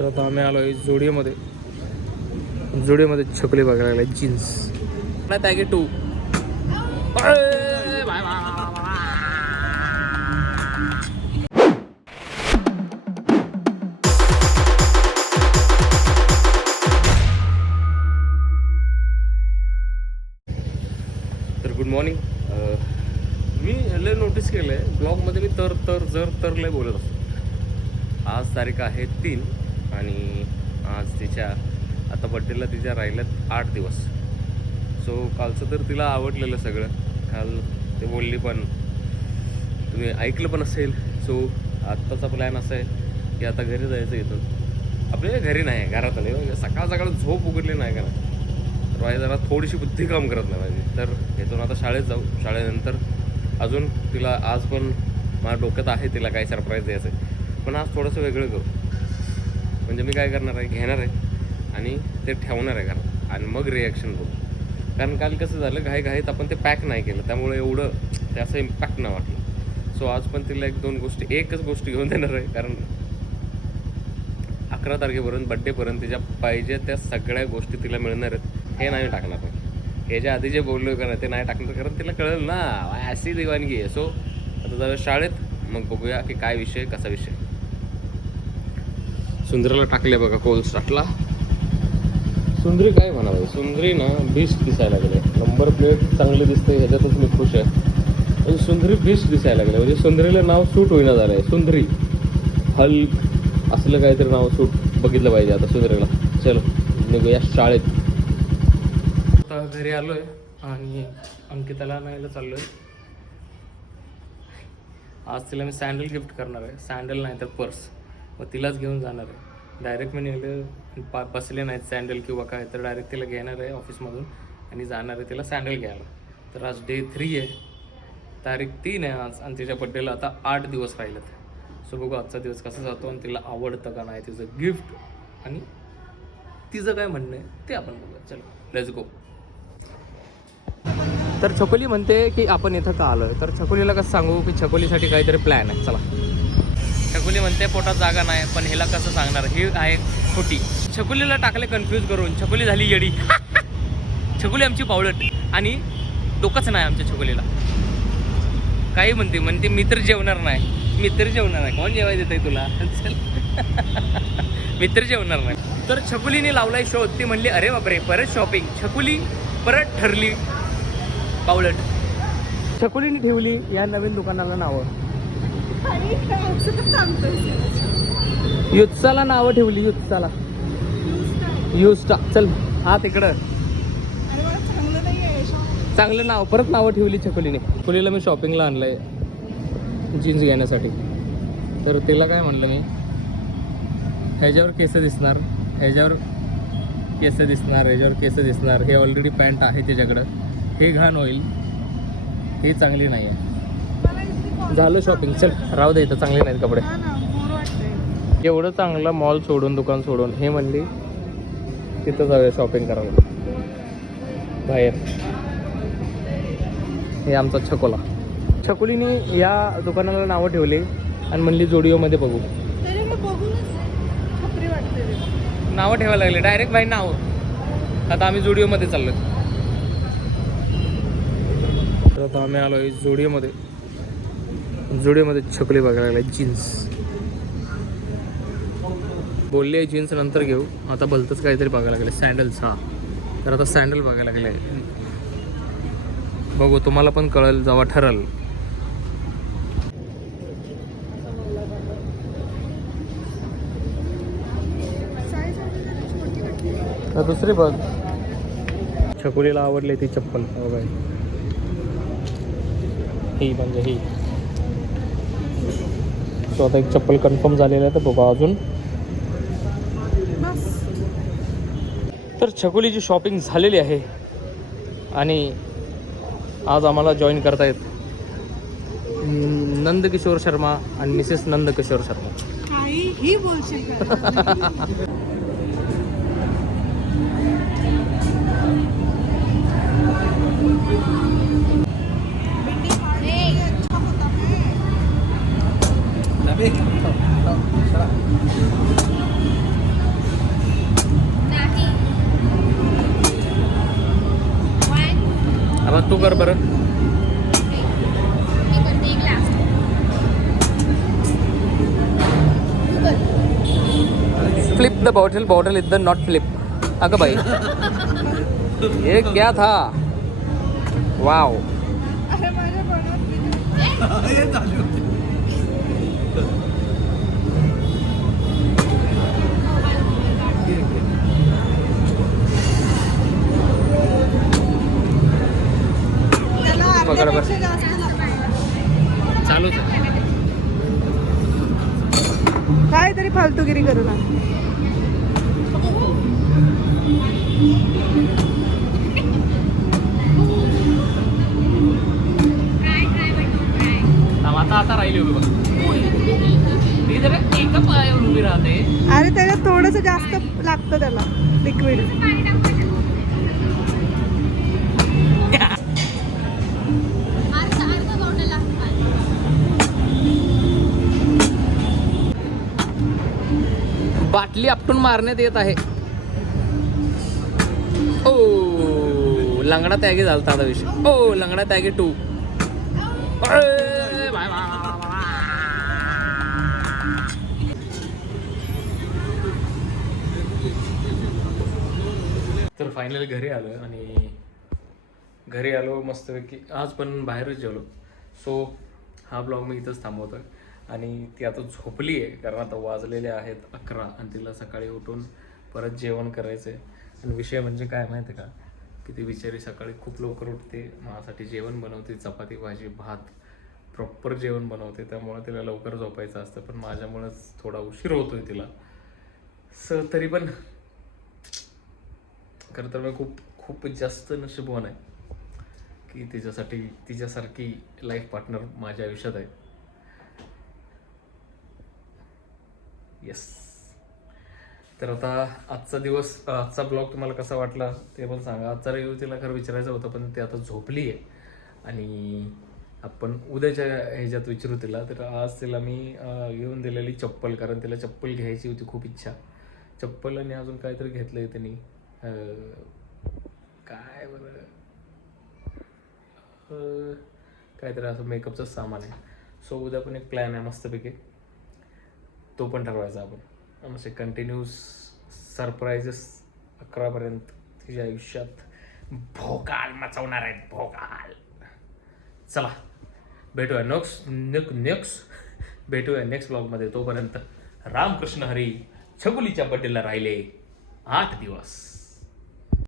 तर आता आम्ही आलो आहे जोडिओमध्ये छकुली बघायला लागले जीन्स नाही 2 तर गुड मॉर्निंग. मी लय नोटीस केलं आहे ब्लॉगमध्ये मी तर लय बोलत असतो. आज तारीख आहे 3 आणि आज तिच्या आता बड्डेला तिच्या राहिल्यात 8 दिवस. सो कालचं तर तिला आवडलेलं सगळं. काल ते बोलली पण तुम्ही ऐकलं पण असेल. सो आत्ताचा प्लॅन असा आहे की आता घरी जायचं इथं. आपल्या घरी नाही घरात आले सकाळ झोप उघडली नाही का नाही तर माझी जरा थोडीशी बुद्धी काम करत नाही माझी. तर इथून आता शाळेत जाऊ. शाळेनंतर अजून तिला आज पण माझ्या डोक्यात आहे तिला काही सरप्राईज द्यायचं आहे. पण आज थोडंसं वेगळं करू. म्हणजे मी काय करणार आहे घेणार आहे आणि ते ठेवणार आहे घरात आणि मग रिॲक्शन बघू. कारण काल कसं झालं घाईत आपण ते पॅक नाही केलं त्यामुळे एवढं त्याचं इम्पॅक्ट नाही वाटलं. सो आज पण तिला एकच गोष्ट घेऊन देणार आहे. कारण 11 तारखेपर्यंत बड्डेपर्यंत तिच्या पाहिजे त्या सगळ्या गोष्टी तिला मिळणार आहेत. हे नाही टाकणार नाही. ह्याच्या आधी जे बोललो का नाही ते नाही टाकणार कारण तिला कळलं ना अशी दिवाणगी आहे. सो आता जाऊया शाळेत मग बघूया की काय विषय कसा विषय. सुंदरीला टाकले बघा कोल स्टार्टला. सुंदरी काय म्हणावं सुंदरी ना बेस्ट दिसायला लागले. नंबर प्लेट चांगली दिसते ह्याच्यातच मी खुश आहे. म्हणजे सुंदरी बेस्ट दिसायला लागले. म्हणजे सुंदरीला नाव सूट होईना झालं आहे. सुंदरी हल्क असलं काहीतरी नाव सूट बघितलं पाहिजे आता सुंदरीला. चलो निघूया शाळेत. आता घरी आलो आहे आणि अंकिताला आणायला चाललो आहे. आज तिला मी सँडल गिफ्ट करणार आहे. सँडल नाही तर पर्स. मग तिलाच घेऊन जाणार आहे. डायरेक्ट मी निघले बसले नाहीत सँडल किंवा काय तर डायरेक्ट तिला घेणार आहे ऑफिसमधून आणि जाणार आहे तिला सँडल घ्यायला. तर आज डे 3 आहे. तारीख 3 आहे आज आणि तिच्या बड्डेला आता 8 दिवस राहिलेत. सो बघू आजचा दिवस कसा जातो आणि तिला आवडतं का नाही तिचं गिफ्ट आणि तिचं काय म्हणणं आहे ते आपण बघूया. चलो लेट्स गो. तर छकुली म्हणते की आपण इथं का आलो आहे. तर छकुलीला कसं सांगू की छकुलीसाठी काहीतरी प्लॅन आहे. चला. छकुली म्हणते पोटात जागा नाही पण हिला कसं सांगणार. ही आहे खोटी. छकुलीला टाकले कन्फ्यूज करून. छकुली झाली येडी. छकुली आमची पावलट आणि डोकंच नाही आमच्या छकुलीला. काही म्हणते मी तर जेवणार नाही. कोण जेवायला देत आहे तुला. चल मी तर जेवणार नाही. तर छकुलीने लावलाय शोध. ती म्हणली अरे बापरे परत शॉपिंग. छकुली परत ठरली पावलट. छकुलीने ठेवली या नवीन दुकानाला नावं. युत्साला नावं ठेवली. युस्टा चल हा तिकडं चांगलं नाव परत नावं ठेवली छकुलीने. छकुलीला मी शॉपिंगला आणलंय जीन्स घेण्यासाठी. तर तिला काय म्हणलं मी ह्याच्यावर केस दिसणार हे ऑलरेडी पॅन्ट आहे त्याच्याकडं. हे घाण होईल. हे चांगली नाही आहे. झालं शॉपिंग. चल राहू दे इथं चांगले नाहीत कपडे. एवढं चांगलं मॉल सोडून दुकान सोडून हे म्हणली तिथं जाऊया शॉपिंग करायला बाहेर. हे आमचा छकुलीने या दुकानाला नावं ठेवली आणि म्हणली जोडिओमध्ये बघू. नावं ठेवायला लागले डायरेक्ट बाई नाव. आता आम्ही जोडिओमध्ये चाललो. तर आता आम्ही आलो आहे जोडिओमध्ये छकुली बघायला लागले जीन्स. बोलली आहे जीन्स नंतर घेऊ. आता भलतंच काहीतरी बघायला लागले सँडल्स. हा तर आता सँडल बघायला लागले. बघू तुम्हाला पण कळेल जेव्हा ठरल. दुसरी बघ. छकुलीला आवडली ती चप्पल. ही म्हणजे ही. सो आता एक चप्पल कन्फर्म झालेलं आहे तर बघा अजून. तर छकुलीची शॉपिंग झालेली आहे आणि आज आम्हाला जॉईन करतायत नंदकिशोर शर्मा आणि मिसेस नंदकिशोर शर्मा. काही बोलशील. तू कर बरं. Flip the bottle, bottle is the not flip. अगं बाई ये क्या था. वाव. अरे माझ्या मनात त्याला पकड बरं. अर्ध्यापेक्षा जास्त लागतं. चालूच आहे. काहीतरी फालतूगिरी करू ना. आता राहिली उभी बघ. ती जरा एका पायावर उभी राहते. अरे त्याच्यात थोडस जास्त लागतं त्याला लिक्विड. बाटली आपटून मारण्यात येत आहे. ओ लंगडा त्यागी झालता आता विषय. ओ लंगडा त्यागी 2. तर फायनली घरी आलो आणि घरी आलो मस्तपैकी. आज पण बाहेरच जेवलो. सो हा ब्लॉग मी इथंच थांबवतो आणि ती आता झोपली आहे कारण आता वाजलेले आहेत 11 आणि तिला सकाळी उठून परत जेवण करायचं आहे. आणि विषय म्हणजे काय माहिती आहे का, की ती बिचारी सकाळी खूप लवकर उठते, माझ्यासाठी जेवण बनवते, चपाती भाजी भात प्रॉपर जेवण बनवते, त्यामुळे तिला लवकर झोपायचं असतं. पण माझ्यामुळेच थोडा उशीर होतोय तिला. तरी पण खरं तर मी खूप जास्त नशीबवान आहे की तिच्यासारखी लाईफ पार्टनर माझ्या आयुष्यात आहे. येस. तर आता आजचा ब्लॉग तुम्हाला कसा वाटला ते पण सांगा. आजचा रिव्ह्यू तिला खरं विचारायचं होतं पण ते आता झोपली आहे आणि आपण उद्याच्या ह्याच्यात विचारू तिला. तर आज तिला मी घेऊन दिलेली चप्पल, कारण तिला चप्पल घ्यायची होती खूप इच्छा. चप्पल आणि अजून काहीतरी घेतलंय त्यांनी, काय बरं काहीतरी असं मेकअपचं सामान आहे. सो उद्या पण एक प्लॅन आहे मस्तपैकी, तो पण ठरवायचा आपण. म्हणजे कंटिन्यूस सरप्राईजेस 11पर्यंत तिच्या आयुष्यात भोकाल मचवणार आहेत. भोकाल. चला भेटूया नेक्स्ट ब्लॉगमध्ये. तोपर्यंत रामकृष्ण हरी. छकुलीच्या बड्डेला राहिले 8 दिवस.